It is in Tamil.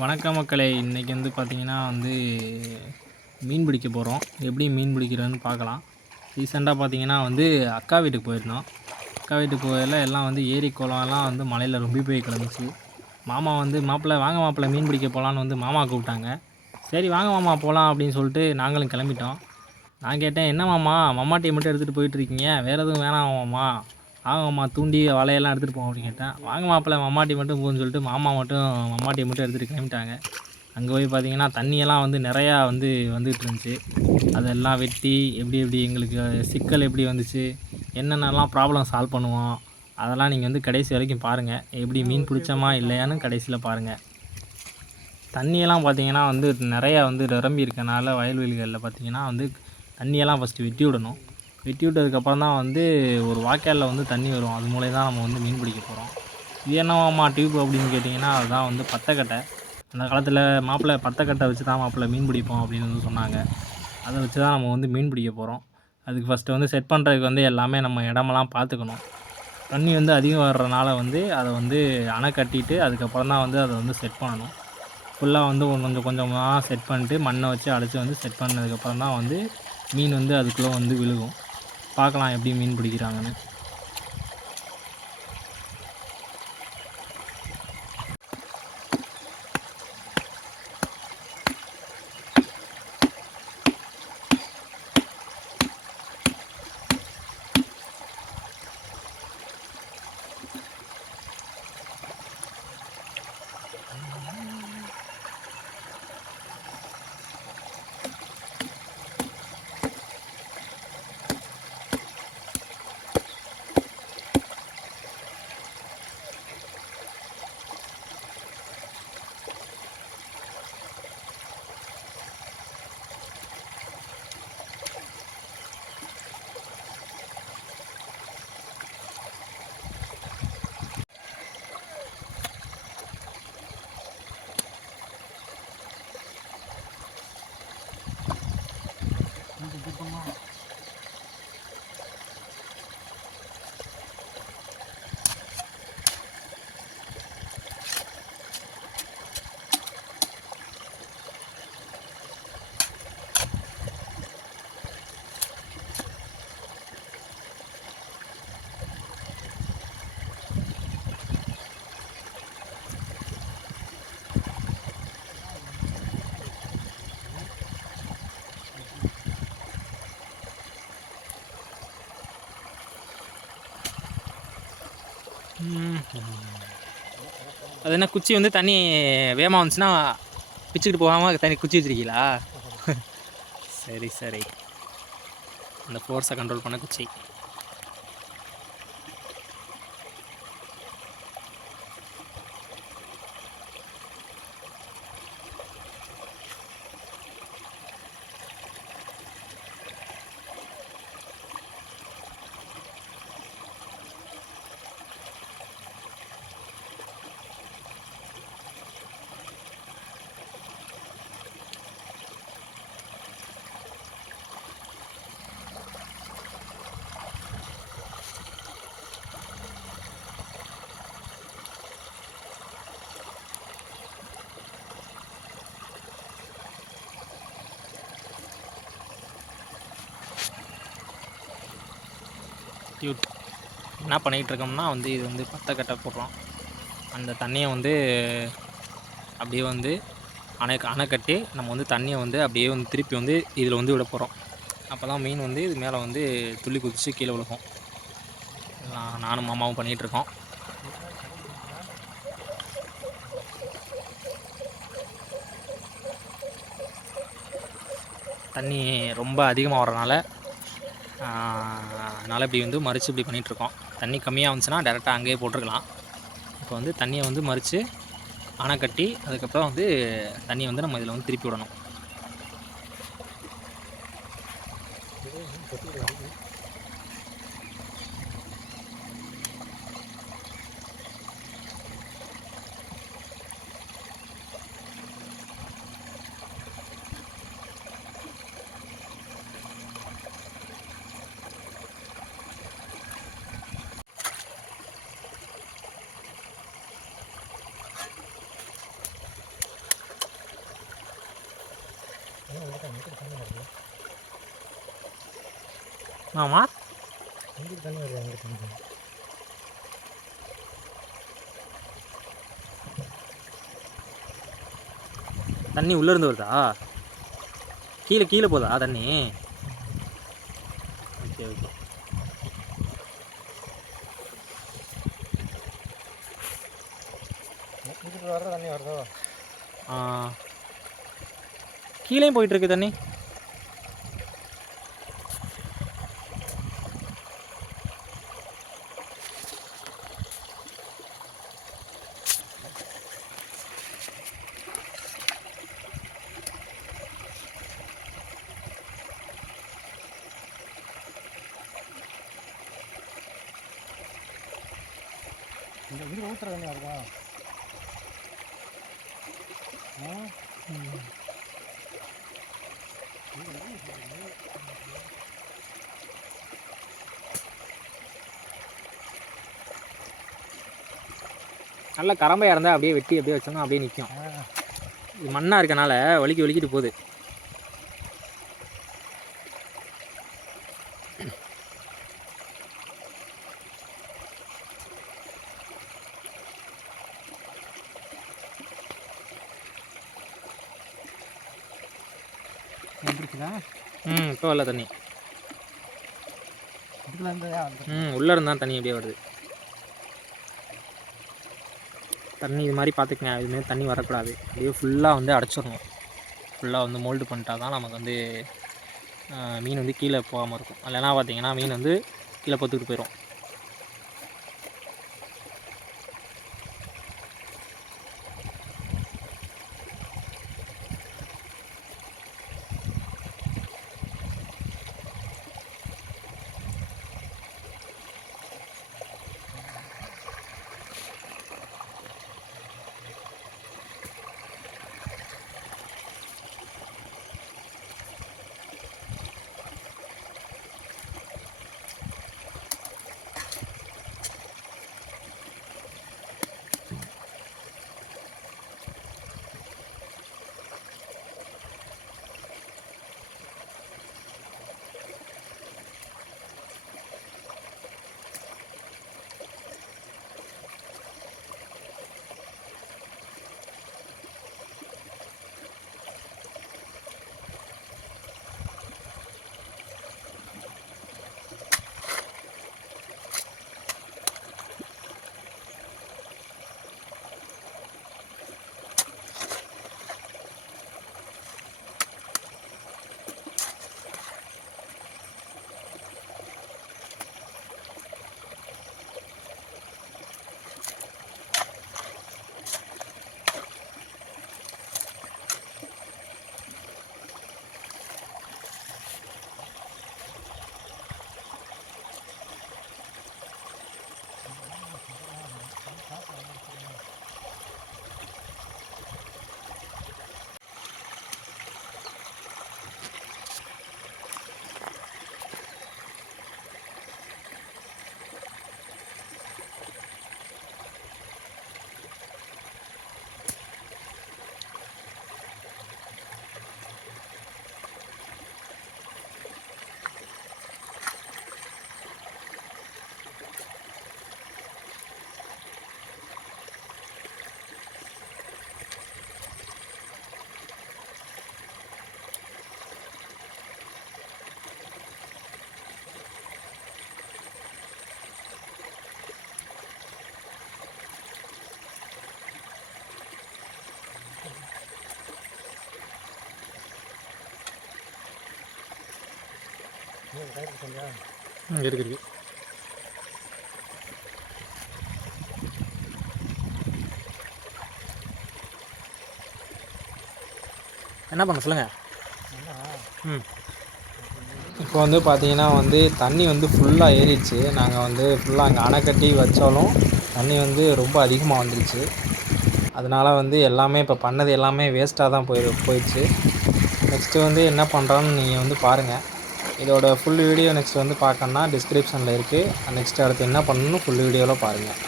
வணக்க மக்களே. இன்றைக்கி வந்து பார்த்திங்கன்னா வந்து மீன் பிடிக்க போகிறோம் எப்படி மீன் பிடிக்கிறதுன்னு பார்க்கலாம். ரீசெண்டாக பார்த்தீங்கன்னா வந்து அக்கா வீட்டுக்கு போயிருந்தோம். அக்கா வீட்டுக்கு போயில எல்லாம் வந்து ஏரி குளம் எல்லாம் வந்து மலையில் ரொம்ப போய் கிளம்பிச்சு மாமா வந்து மாப்பிள்ளை வாங்க மாப்பிள்ளை மீன் பிடிக்க போகலான்னு வந்து மாமா கூப்பிட்டாங்க. சரி வாங்க மாமா போகலாம் அப்படின்னு சொல்லிட்டு நாங்களும் கிளம்பிட்டோம். நான் கேட்டேன் என்ன மாமா? மம்மாட்டியை மட்டும் எடுத்துகிட்டு போயிட்டுருக்கீங்க வேறு எதுவும் வேணாம் மாமா. வாங்க தூண்டி வலையெல்லாம் எடுத்துகிட்டு போவோம் அப்படின்னு கேட்டேன் வாங்க மாப்பிள்ளை மம்மாட்டி மட்டும் போகுன்னு சொல்லிட்டு மாமா மட்டும் மம்மாட்டியை மட்டும் எடுத்துகிட்டு கிளம்பிட்டாங்க. அங்கே போய் பார்த்தீங்கன்னா தண்ணியெல்லாம் வந்து நிறையா வந்து வந்துகிட்டு இருந்துச்சு. அதெல்லாம் வெட்டி எப்படி எப்படி எங்களுக்கு சிக்கல் எப்படி வந்துச்சு என்னென்னலாம் ப்ராப்ளம் சால்வ் பண்ணுவோம் அதெல்லாம் நீங்கள் வந்து கடைசி வரைக்கும் பாருங்கள் எப்படி மீன் பிடிச்சோமா இல்லையான்னு கடைசியில் பாருங்கள் தண்ணியெல்லாம் பார்த்தீங்கன்னா வந்து நிறையா வந்து நிரம்பி இருக்கனால வயல்வெளிகளில் பார்த்தீங்கன்னா வந்து தண்ணியெல்லாம் ஃபஸ்ட்டு வெட்டி விடணும். வெட்டி விட்டதுக்கப்புறம் தான் வந்து ஒரு வாய்க்காலில் வந்து தண்ணி வரும். அது மூலம் தான் நம்ம வந்து மீன் பிடிக்க போகிறோம் இது என்னவாம்மா டியூப் அப்படின்னு கேட்டிங்கன்னா அதுதான் வந்து பத்தக்கட்டை. அந்த காலத்தில் மாப்பிள்ளை பத்தக்கட்டை வச்சு தான் மாப்பிள்ளை மீன் பிடிப்போம் அப்படின்னு வந்து சொன்னாங்க. அதை வச்சு தான் நம்ம வந்து மீன் பிடிக்க போகிறோம் அதுக்கு ஃபஸ்ட்டு வந்து செட் பண்ணுறதுக்கு வந்து எல்லாமே நம்ம இடமெல்லாம் பார்த்துக்கணும். தண்ணி வந்து அதிகம் வர்றதுனால வந்து அதை வந்து அணை கட்டிட்டு அதுக்கப்புறம் தான் வந்து அதை வந்து செட் பண்ணணும். ஃபுல்லாக வந்து கொஞ்சம் கொஞ்சமாக செட் பண்ணிட்டு மண்ணை வச்சு அடைச்சி வந்து செட் பண்ணதுக்கப்புறம் தான் வந்து மீன் வந்து அதுக்குள்ளே வந்து விழுகும். பார்க்கலாம் எப்படி மீன் பிடிக்கிறாங்கன்னு. அது என்ன குச்சி வந்து தண்ணி வேகமாக வந்துச்சுன்னா பிச்சுக்கிட்டு போகாமல் தண்ணி குச்சி வச்சிருக்கீங்களா? சரி சரி. அந்த ஃபோர்ஸை கண்ட்ரோல் பண்ண குச்சி. என்ன பண்ணிகிட்டு இருக்கோம்னா வந்து இது வந்து பத்தை கட்டை போடுறோம். அந்த தண்ணியை வந்து அப்படியே வந்து அணை அணை கட்டி நம்ம வந்து தண்ணியை வந்து அப்படியே வந்து திருப்பி வந்து இதில் வந்து விட போகிறோம் அப்போ தான் மீன் வந்து இது மேலே வந்து துள்ளி குதித்து கீழே விழுகும். நானும் மாமாவும் பண்ணிகிட்ருக்கோம். தண்ணி ரொம்ப அதிகமாக வரனால அதனால் இப்படி வந்து மறித்து இப்படி பண்ணிகிட்ருக்கோம் தண்ணி கம்மியாக வந்துச்சுன்னா டேரெக்டாக அங்கேயே போட்டிருக்கலாம். இப்போ வந்து தண்ணியை வந்து மறித்து அணை கட்டி அதுக்கப்புறம் வந்து தண்ணியை வந்து நம்ம இதில் வந்து திருப்பி விடணும். ஆமாம் தண்ணி உள்ளே இருந்து வருதா? கீழே கீழே போதா தண்ணி? Okay okay. வர்ற தண்ணி வருதோ? ஆ. கீழே போயிட்டுருக்கு தண்ணி. இந்த வீடு ஊற்றுற தண்ணி வருதா ஆ? நல்ல கரம்பையாக இருந்தால் அப்படியே வெட்டி அப்படியே வச்சோம்னா அப்படியே நிற்கும் இது மண்ணாக இருக்கனால வலிக்கி வலிக்கிட்டு போகுது. வந்துருக்குதா? ம் இப்போ வரல தண்ணி. ம் உள்ளே இருந்தால் தண்ணி அப்படியே வருது. தண்ணி இது மாதிரி பார்த்துக்கங்க இதுமாரி தண்ணி வரக்கூடாது. அப்படியே ஃபுல்லாக வந்து அடைச்சிடணும். ஃபுல்லாக வந்து மோல்டு பண்ணிட்டா தான் நமக்கு வந்து மீன் வந்து கீழே போகாமல் இருக்கும். இல்லைன்னா பார்த்தீங்கன்னா மீன் வந்து கீழே பொத்துக்கிட்டு போயிடும் இருக்கு இருக்கு. என்ன பண்ண சொல்லுங்கள் ம். இப்போ வந்து பார்த்தீங்கன்னா வந்து தண்ணி வந்து ஃபுல்லாக ஏறிடுச்சு. நாங்கள் வந்து ஃபுல்லாக அங்கே அணை கட்டி வச்சாலும் தண்ணி வந்து ரொம்ப அதிகமாக வந்துருச்சு. அதனால் வந்து எல்லாமே இப்போ பண்ணது எல்லாமே வேஸ்ட்டாக தான் போய் போயிடுச்சு. நெக்ஸ்ட்டு வந்து என்ன பண்ணுறான்னு நீங்கள் வந்து பாருங்கள் இதோட ஃபுல் வீடியோ நெக்ஸ்ட் வந்து பார்க்கணுன்னா டிஸ்கிரிப்ஷனில் இருக்குது நெக்ஸ்ட் அடுத்து என்ன பண்ணணும்னு ஃபுல் வீடியோவில் பாருங்கள்